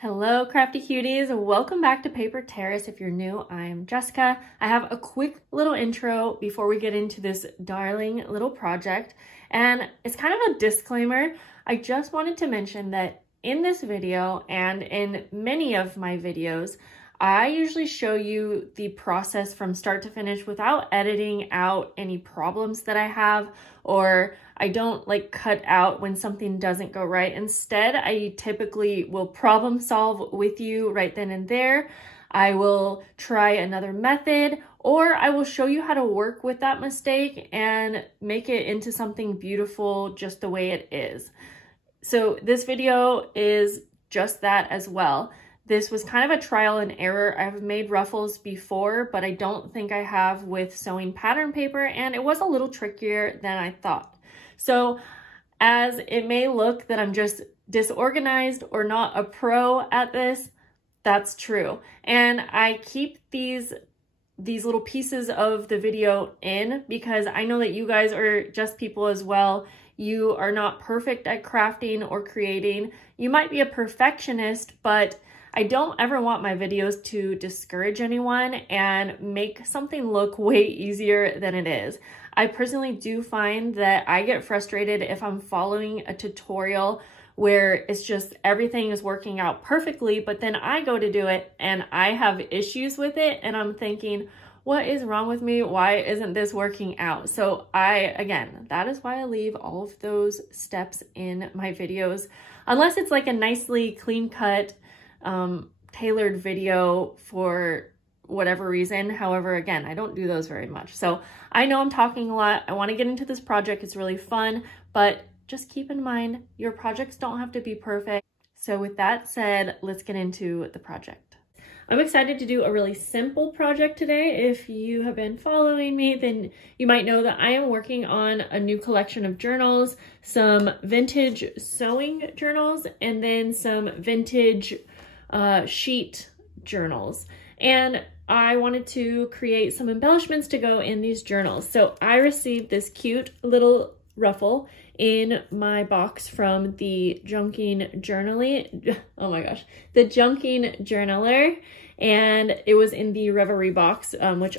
Hello crafty cuties, welcome back to Paper Terrace. If you're new, I'm Jessica. I have a quick little intro before we get into this darling little project, and it's kind of a disclaimer. I just wanted to mention that in this video and in many of my videos, I usually show you the process from start to finish without editing out any problems that I have, or I don't like cut out when something doesn't go right. Instead, I typically will problem solve with you right then and there. I will try another method, or I will show you how to work with that mistake and make it into something beautiful just the way it is. So this video is just that as well. This was kind of a trial and error. I've made ruffles before, but I don't think I have with sewing pattern paper, and it was a little trickier than I thought. So as it may look that I'm just disorganized or not a pro at this, that's true. And I keep these little pieces of the video in because I know that you guys are just people as well. You are not perfect at crafting or creating. You might be a perfectionist, but I don't ever want my videos to discourage anyone and make something look way easier than it is. I personally do find that I get frustrated if I'm following a tutorial where it's just everything is working out perfectly, but then I go to do it and I have issues with it and I'm thinking, what is wrong with me? Why isn't this working out? So again, that is why I leave all of those steps in my videos, unless it's like a nicely clean cut, tailored video for whatever reason. However, again, I don't do those very much. So I know I'm talking a lot. I want to get into this project. It's really fun, but just keep in mind your projects don't have to be perfect. So with that said, let's get into the project. I'm excited to do a really simple project today. If you have been following me, then you might know that I am working on a new collection of journals, some vintage sewing journals, and then some vintage sheet journals. And I wanted to create some embellishments to go in these journals. So I received this cute little ruffle in my box from the Junking Journaling, oh my gosh, the Junking Journaler, and it was in the Reverie box, which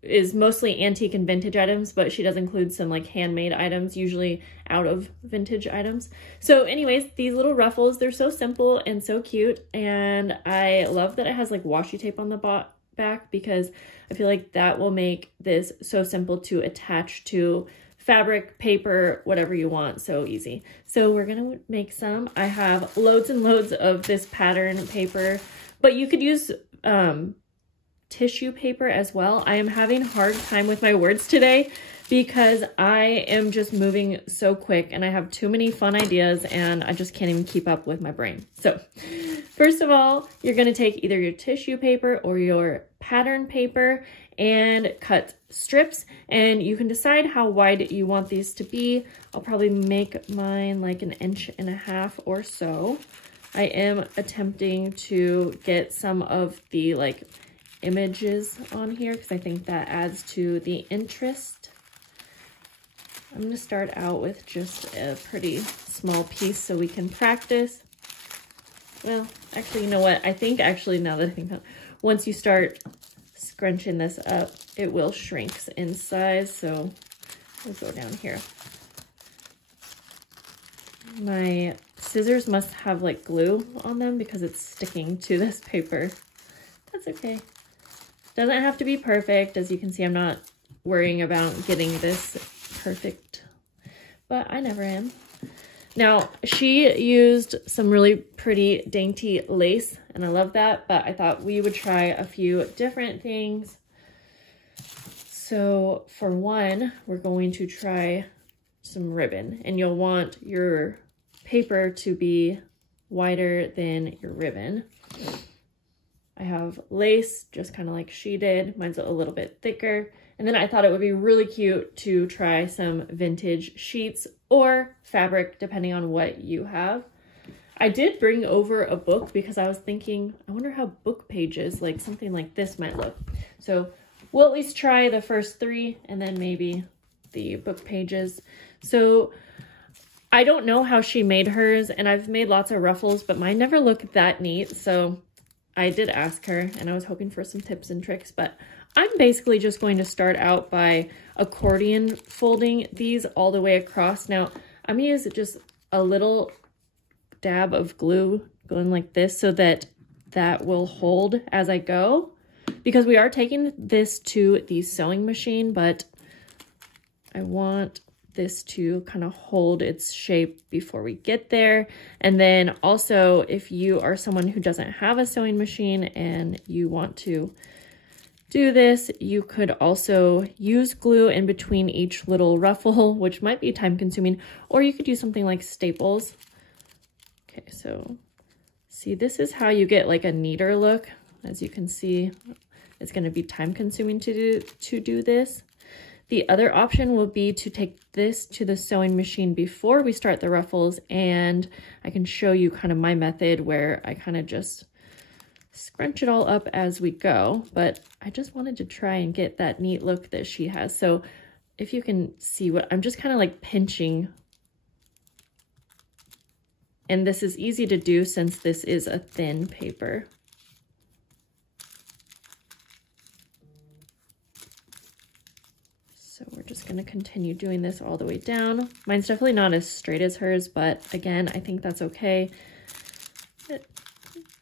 is mostly antique and vintage items, but she does include some like handmade items, usually out of vintage items. So anyways, these little ruffles, they're so simple and so cute, and I love that it has like washi tape on the back because I feel like that will make this so simple to attach to fabric, paper, whatever you want, so easy. So we're gonna make some. I have loads and loads of this pattern paper, but you could use tissue paper as well. I am having a hard time with my words today because I am just moving so quick and I have too many fun ideas and I just can't even keep up with my brain. So first of all, you're going to take either your tissue paper or your pattern paper and cut strips, and you can decide how wide you want these to be. I'll probably make mine like 1.5 inches or so. I am attempting to get some of the like images on here because I think that adds to the interest. I'm going to start out with just a pretty small piece so we can practice. Well, actually, you know what? I think actually now that I think that once you start scrunching this up, it will shrink in size. So let's go down here. My scissors must have like glue on them because it's sticking to this paper. That's okay. Doesn't have to be perfect. As you can see, I'm not worrying about getting this perfect, but I never am. Now, she used some really pretty dainty lace, and I love that, but I thought we would try a few different things. So for one, we're going to try some ribbon, and you'll want your paper to be wider than your ribbon. I have lace, just kind of like she did. Mine's a little bit thicker. And then I thought it would be really cute to try some vintage sheets or fabric, depending on what you have. I did bring over a book because I was thinking, I wonder how book pages, like something like this might look. So we'll at least try the first 3 and then maybe the book pages. So I don't know how she made hers, and I've made lots of ruffles, but mine never look that neat. So I did ask her, and I was hoping for some tips and tricks, but I'm basically just going to start out by accordion folding these all the way across. Now, I'm gonna use just a little dab of glue going like this so that that will hold as I go, because we are taking this to the sewing machine, but I want this to kind of hold its shape before we get there. And then also, if you are someone who doesn't have a sewing machine and you want to do this, you could also use glue in between each little ruffle, which might be time consuming, or you could use something like staples. Okay, so see, this is how you get like a neater look. As you can see, it's going to be time consuming to do this. The other option will be to take this to the sewing machine before we start the ruffles, and I can show you kind of my method where I kind of just scrunch it all up as we go, but I just wanted to try and get that neat look that she has. So if you can see what I'm just kind of like pinching, and this is easy to do since this is a thin paper. So we're just going to continue doing this all the way down. Mine's definitely not as straight as hers, but again, I think that's okay.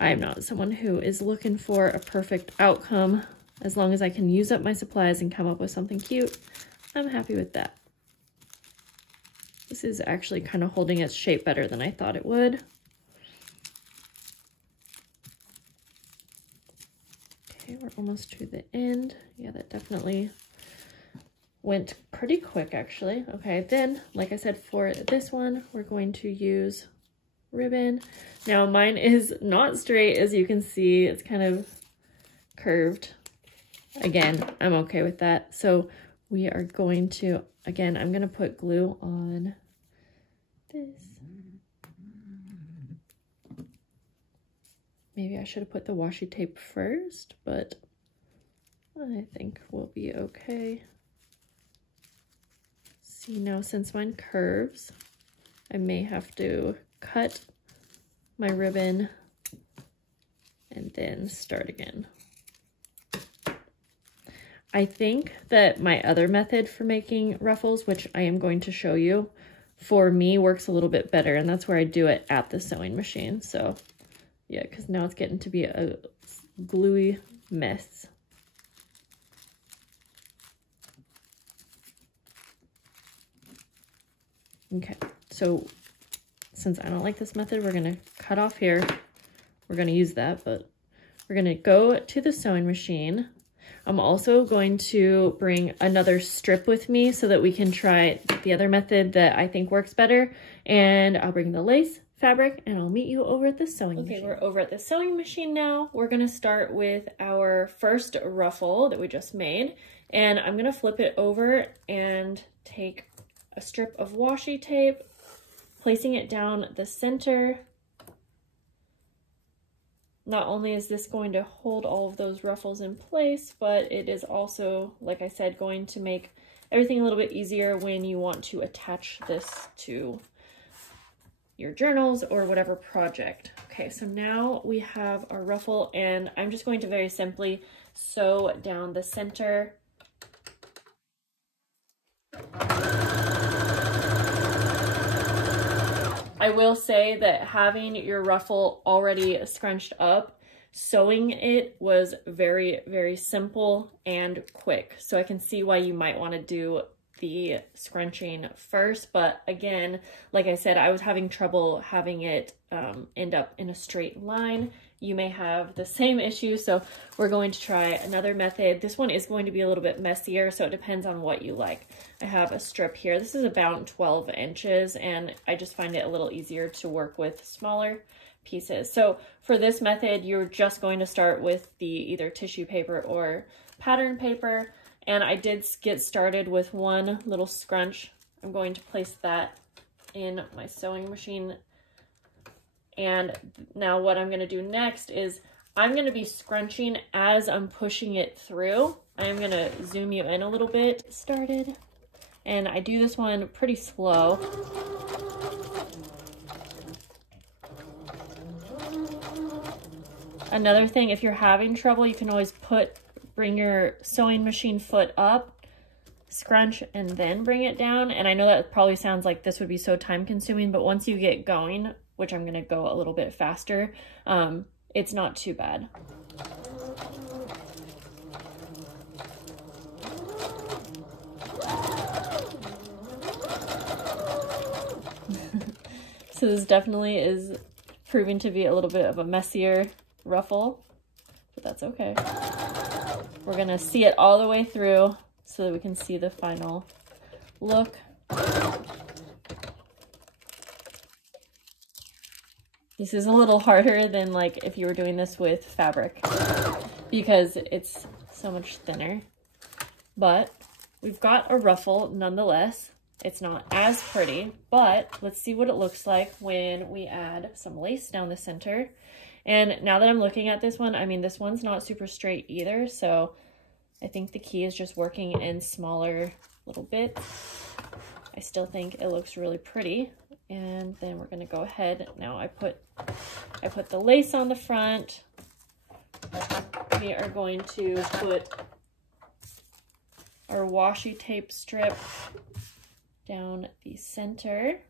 I'm not someone who is looking for a perfect outcome. As long as I can use up my supplies and come up with something cute, I'm happy with that. This is actually kind of holding its shape better than I thought it would. Okay, we're almost to the end. Yeah, that definitely went pretty quick actually. Okay, then like I said, for this one we're going to use ribbon. Now mine is not straight, as you can see, it's kind of curved. Again, I'm okay with that. So we are going to, again, I'm going to put glue on this. Maybe I should have put the washi tape first, but I think we'll be okay. See, now since mine curves, I may have to cut my ribbon and then start again. I think that my other method for making ruffles, which I am going to show you, for me works a little bit better, and that's where I do it at the sewing machine. So yeah, because now it's getting to be a gluey mess. Okay, so since I don't like this method, we're gonna cut off here. We're gonna use that, but we're gonna go to the sewing machine. I'm also going to bring another strip with me so that we can try the other method that I think works better. And I'll bring the lace, fabric, and I'll meet you over at the sewing machine. Okay, we're over at the sewing machine now. We're gonna start with our first ruffle that we just made. And I'm gonna flip it over and take a strip of washi tape, placing it down the center. Not only is this going to hold all of those ruffles in place, but it is also, like I said, going to make everything a little bit easier when you want to attach this to your journals or whatever project. Okay, so now we have our ruffle, and I'm just going to very simply sew down the center. I will say that having your ruffle already scrunched up, sewing it was very, very simple and quick. So I can see why you might want to do the scrunching first. But again, like I said, I was having trouble having it end up in a straight line. You may have the same issue, so we're going to try another method. This one is going to be a little bit messier, so it depends on what you like. I have a strip here. This is about 12 inches, and I just find it a little easier to work with smaller pieces. So for this method, you're just going to start with the either tissue paper or pattern paper, and I did get started with one little scrunch. I'm going to place that in my sewing machine. And now what I'm going to do next is I'm going to be scrunching as I'm pushing it through. I'm going to zoom you in a little bit. Started. And I do this one pretty slow. Another thing, if you're having trouble, you can always bring your sewing machine foot up, scrunch, and then bring it down. And I know that probably sounds like this would be so time consuming, but once you get going, which I'm gonna go a little bit faster, it's not too bad. So this definitely is proving to be a little bit of a messier ruffle, but that's okay. We're gonna see it all the way through so that we can see the final look. This is a little harder than like if you were doing this with fabric because it's so much thinner, but we've got a ruffle nonetheless. It's not as pretty, but let's see what it looks like when we add some lace down the center. And now that I'm looking at this one, I mean, this one's not super straight either, so I think the key is just working in smaller little bits. I still think it looks really pretty. And then we're gonna go ahead. Now I put the lace on the front. We are going to put our washi tape strip down the center.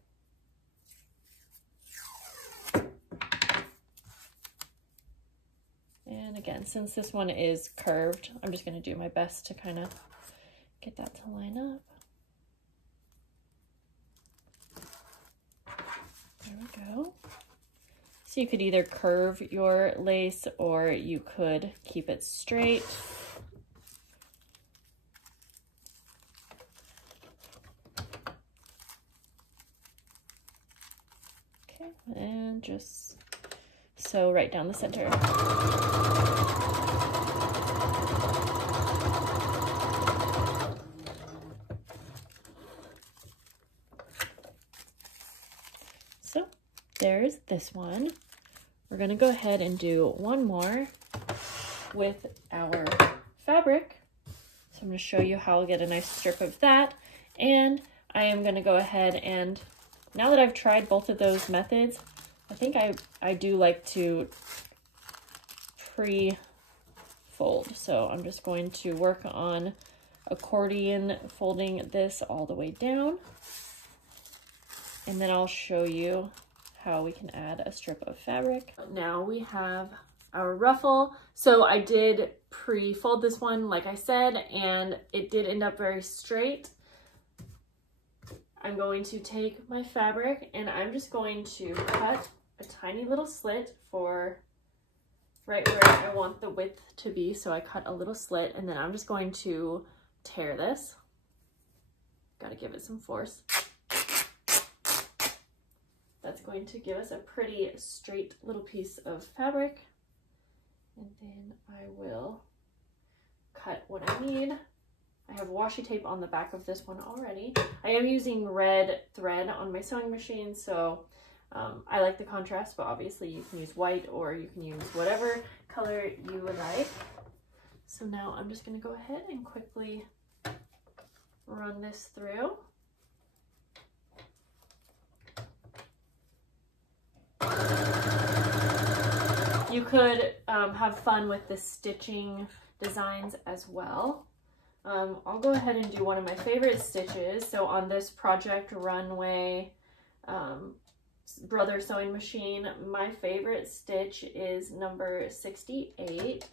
And again, since this one is curved, I'm just gonna do my best to kind of get that to line up. There we go. So you could either curve your lace or you could keep it straight. Okay, and just sew right down the center. So there's this one. We're gonna go ahead and do one more with our fabric. So I'm gonna show you how I'll get a nice strip of that. And I am gonna go ahead and, now that I've tried both of those methods, I think I do like to pre-fold. So I'm just going to work on accordion folding this all the way down. And then I'll show you how we can add a strip of fabric. Now we have our ruffle. So I did pre-fold this one, like I said, and it did end up very straight. I'm going to take my fabric and I'm just going to cut a tiny little slit for right where I want the width to be. So I cut a little slit and then I'm just going to tear this. Got to give it some force. That's going to give us a pretty straight little piece of fabric. And then I will cut what I need. I have washi tape on the back of this one already. I am using red thread on my sewing machine, so I like the contrast, but obviously you can use white or you can use whatever color you would like. So now I'm just gonna go ahead and quickly run this through. You could have fun with the stitching designs as well. I'll go ahead and do one of my favorite stitches. So on this Project Runway Brother sewing machine, my favorite stitch is number 68,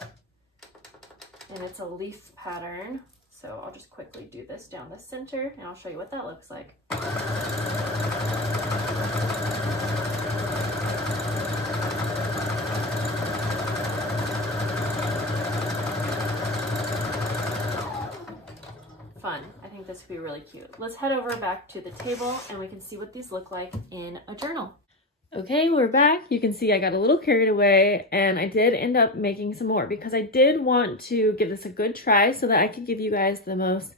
and it's a leaf pattern. So I'll just quickly do this down the center and I'll show you what that looks like. Fun. I think this would be really cute. Let's head over back to the table and we can see what these look like in a journal. Okay, we're back. You can see I got a little carried away and I did end up making some more because I did want to give this a good try so that I could give you guys the most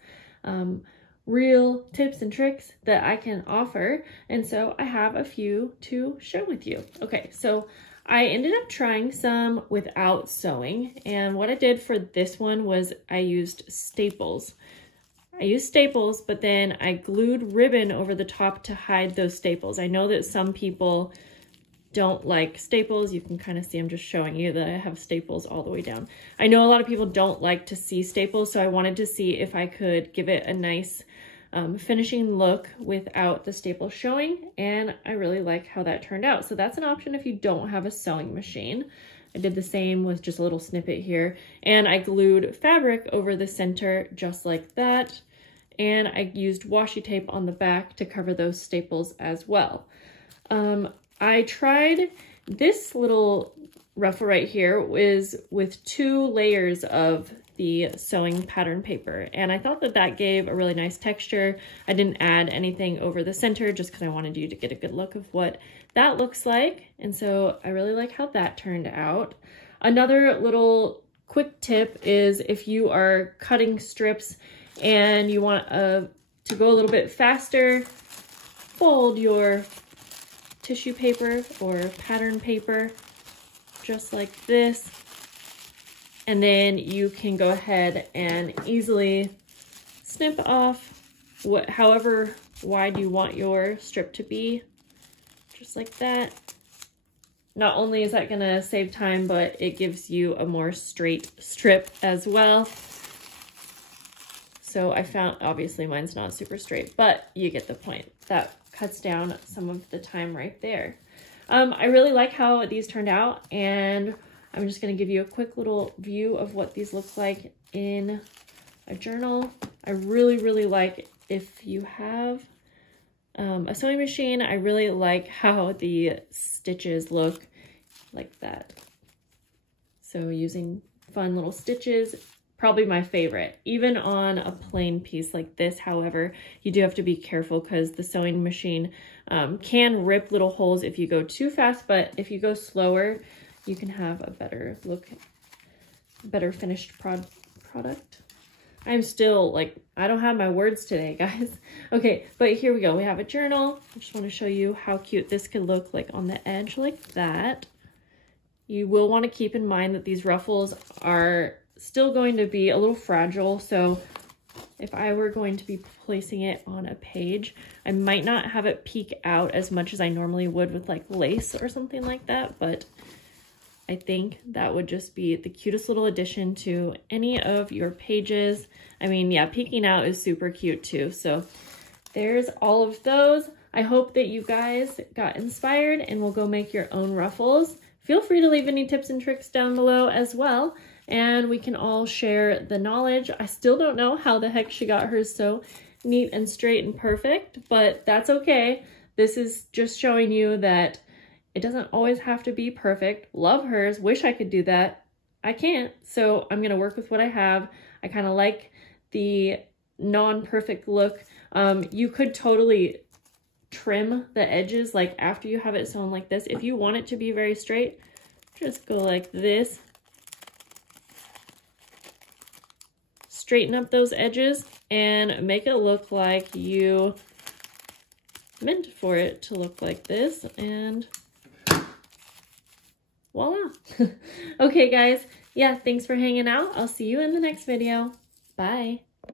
real tips and tricks that I can offer. And so I have a few to share with you. Okay, so I ended up trying some without sewing, and what I did for this one was I used staples. But then I glued ribbon over the top to hide those staples. I know that some people don't like staples, you can kind of see I'm just showing you that I have staples all the way down. I know a lot of people don't like to see staples, so I wanted to see if I could give it a nice finishing look without the staples showing, and I really like how that turned out. So that's an option if you don't have a sewing machine. I did the same with just a little snippet here, and I glued fabric over the center just like that, and I used washi tape on the back to cover those staples as well. I tried this little ruffle right here is with 2 layers of the sewing pattern paper, and I thought that that gave a really nice texture. I didn't add anything over the center just because I wanted you to get a good look of what that looks like, and so I really like how that turned out. Another little quick tip is if you are cutting strips and you want to go a little bit faster, fold your tissue paper or pattern paper just like this, and then you can go ahead and easily snip off however wide you want your strip to be, just like that. Not only is that gonna save time, but it gives you a more straight strip as well. So I found, obviously mine's not super straight, but you get the point. That cuts down some of the time right there. I really like how these turned out, and I'm just going to give you a quick little view of what these look like in a journal. I really like, if you have a sewing machine, I really like how the stitches look like that. So using fun little stitches, probably my favorite, even on a plain piece like this. However, you do have to be careful because the sewing machine can rip little holes if you go too fast, but if you go slower, you can have a better look, better finished product. I'm still like, I don't have my words today, guys. Okay, but here we go. We have a journal. I just want to show you how cute this could look like on the edge like that. You will want to keep in mind that these ruffles are still going to be a little fragile, so if I were going to be placing it on a page, I might not have it peek out as much as I normally would with like lace or something like that, but I think that would just be the cutest little addition to any of your pages. I mean, yeah, peeking out is super cute too. So there's all of those. I hope that you guys got inspired and will go make your own ruffles. Feel free to leave any tips and tricks down below as well, and we can all share the knowledge. I still don't know how the heck she got hers so neat and straight and perfect, but that's okay. This is just showing you that it doesn't always have to be perfect. Love hers, wish I could do that. I can't, so I'm gonna work with what I have. I kind of like the non-perfect look. You could totally trim the edges like after you have it sewn like this. If you want it to be very straight, just go like this. Straighten up those edges and make it look like you meant for it to look like this, and voila. Okay guys, yeah, thanks for hanging out. I'll see you in the next video. Bye.